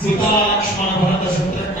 सीता भरत सूत्र